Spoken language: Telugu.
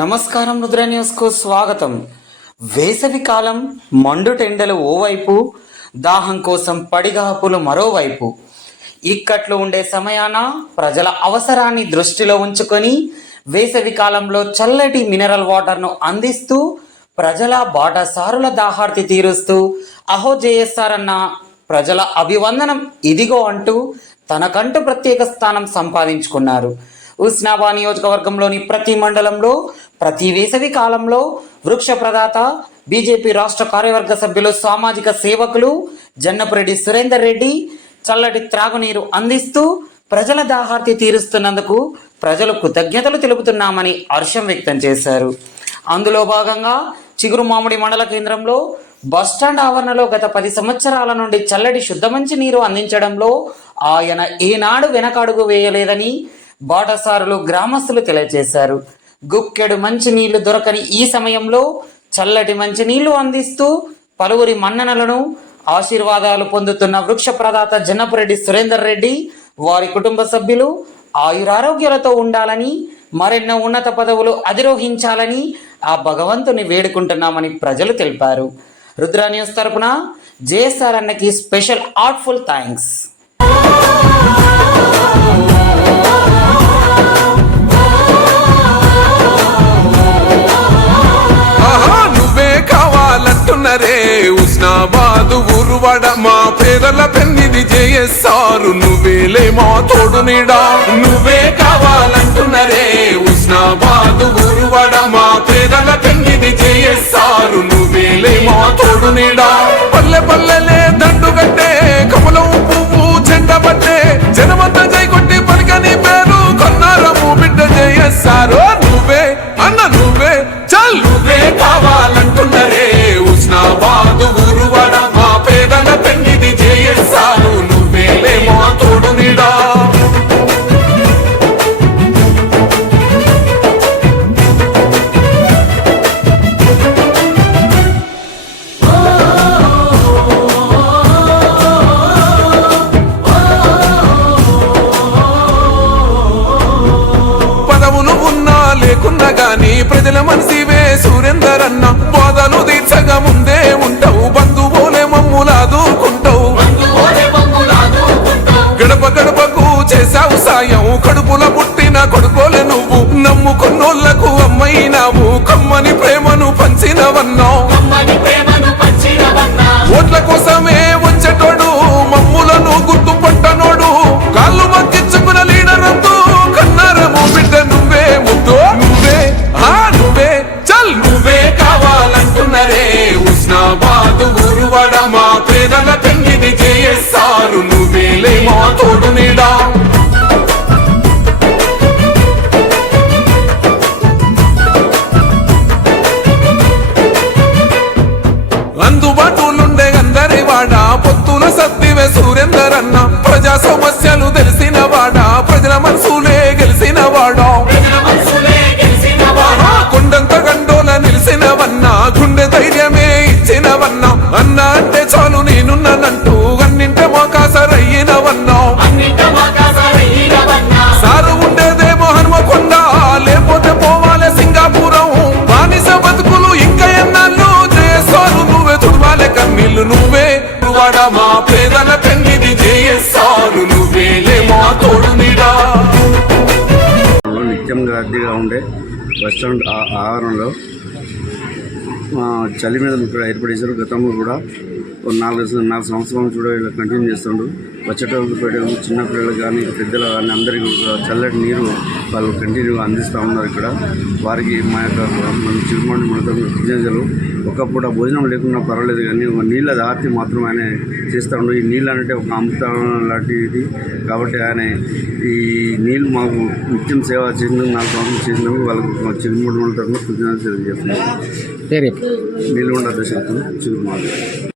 నమస్కారం రుద్ర న్యూస్కు స్వాగతం. వేసవి కాలం మండుటెండలు ఓవైపు దాహం కోసం పడిగాపులు మరోవైపు. ఇక్కట్లు ఉండే సమయాన ప్రజల అవసరాన్ని దృష్టిలో ఉంచుకొని వేసవి కాలంలో చల్లటి మినరల్ వాటర్ను అందిస్తూ ప్రజల బాటసారుల దాహార్తి తీరుస్తూ అహో జేఎస్ఆర్ ప్రజల అభివందనం ఇదిగో అంటూ తనకంటూ ప్రత్యేక స్థానం సంపాదించుకున్నారు. ఉస్నావా నియోజకవర్గంలోని ప్రతి మండలంలో ప్రతి వేసవి కాలంలో వృక్ష ప్రదాత బీజేపీ రాష్ట్ర కార్యవర్గ సభ్యులు సామాజిక సేవకులు జన్నపురెడ్డి సురేందర్ రెడ్డి చల్లటి త్రాగునీరు అందిస్తూ ప్రజల దాహార్తి తీరుస్తున్నందుకు ప్రజలు కృతజ్ఞతలు తెలుపుతున్నామని హర్షం వ్యక్తం చేశారు. అందులో భాగంగా చిగురు మామిడి మండల కేంద్రంలో బస్టాండ్ ఆవరణలో గత పది సంవత్సరాల నుండి చల్లటి శుద్ధ మంచి నీరు అందించడంలో ఆయన ఏనాడు వెనకడుగు వేయలేదని బాటసారులు గ్రామస్తులు తెలియజేశారు. గుక్కెడు మంచినీళ్ళు దొరకని ఈ సమయంలో చల్లటి మంచినీళ్ళు అందిస్తూ పలువురి మన్ననలను ఆశీర్వాదాలు పొందుతున్న వృక్ష ప్రదాత జనపరెడ్డి సురేందర్ రెడ్డి వారి కుటుంబ సభ్యులు ఆయురారోగ్యాలతో ఉండాలని మరెన్నో ఉన్నత పదవులు అధిరోహించాలని ఆ భగవంతుని వేడుకుంటున్నామని ప్రజలు తెలిపారు. రుద్రా న్యూస్ తరపున జేఎస్ఆర్ అన్నకి స్పెషల్ ఆర్ట్ఫుల్ థ్యాంక్స్ ఉరువడ మా పేదల పెన్నిది జేఎస్ఆరు. నువ్వేలే మా తోడు నీడా. నువ్వే కావాలంటున్నరే ఉస్నాబాదు గురువడ మా పేదల పెన్నిది జేఎస్ఆరు. నువ్వేలే మా తోడు నీడా. పల్లె పల్లెలే దండుగట్టే కమలం పువ్వు చెండబట్టే జనమంత జై కొట్టి పలికని పేరు కొన్నారము బిడ్డ జేఎస్ఆరు. నువ్వే అన్న నువ్వే చల్. నువ్వే కావాల ప్రజల మనసివే సురేందర్ అన్న బోధ ఉస్నాబాదు ఉరువడ మా పేదల పెంగిది జేఎస్ఆరు. నువ్వేలే మా తోడు నీడా. అందుబాటులుండే అందరి వాడ. పొత్తుల సత్తివే సురేందర్ అన్న ప్రజా సమస్యలు వాడ మా పేదల పెన్నిది జయస్వారు నువ్వేలే మా తోడు నిడా లో నిత్యం రద్దీగా ఉండే రెస్టారెంట్ ఆహారంలో చలి మీద ఇక్కడ ఏర్పడేశారు. గతంలో కూడా నాలుగు నాలుగు సంవత్సరాల నుంచి కూడా ఇలా కంటిన్యూ చేస్తుండ్రు వచ్చేటప్పుడు పెట్టేటప్పుడు చిన్న పిల్లలు కానీ పెద్దలు కానీ అందరికీ చల్లటి నీరు వాళ్ళు కంటిన్యూ అందిస్తూ ఉన్నారు ఇక్కడ. వారికి మా యొక్క మన చిరుమండి మన కృతజ్ఞతలు ఒకప్పుడు భోజనం లేకున్నా పర్వాలేదు కానీ ఒక నీళ్ళ దార్తి మాత్రం ఆయన చేస్తూ ఉండు ఈ నీళ్ళు అంటే ఒక అమృతం లాంటిది. కాబట్టి ఆయన ఈ నీళ్ళు మాకు నిత్యం సేవ చేసినందుకు నాలుగు సంవత్సరం చేసినందుకు వాళ్ళకు చిరుమూడు మండలం తరఫున కృతజ్ఞతలు తెలియజేస్తున్నాం నీళ్ళు దశ చిరుమాలు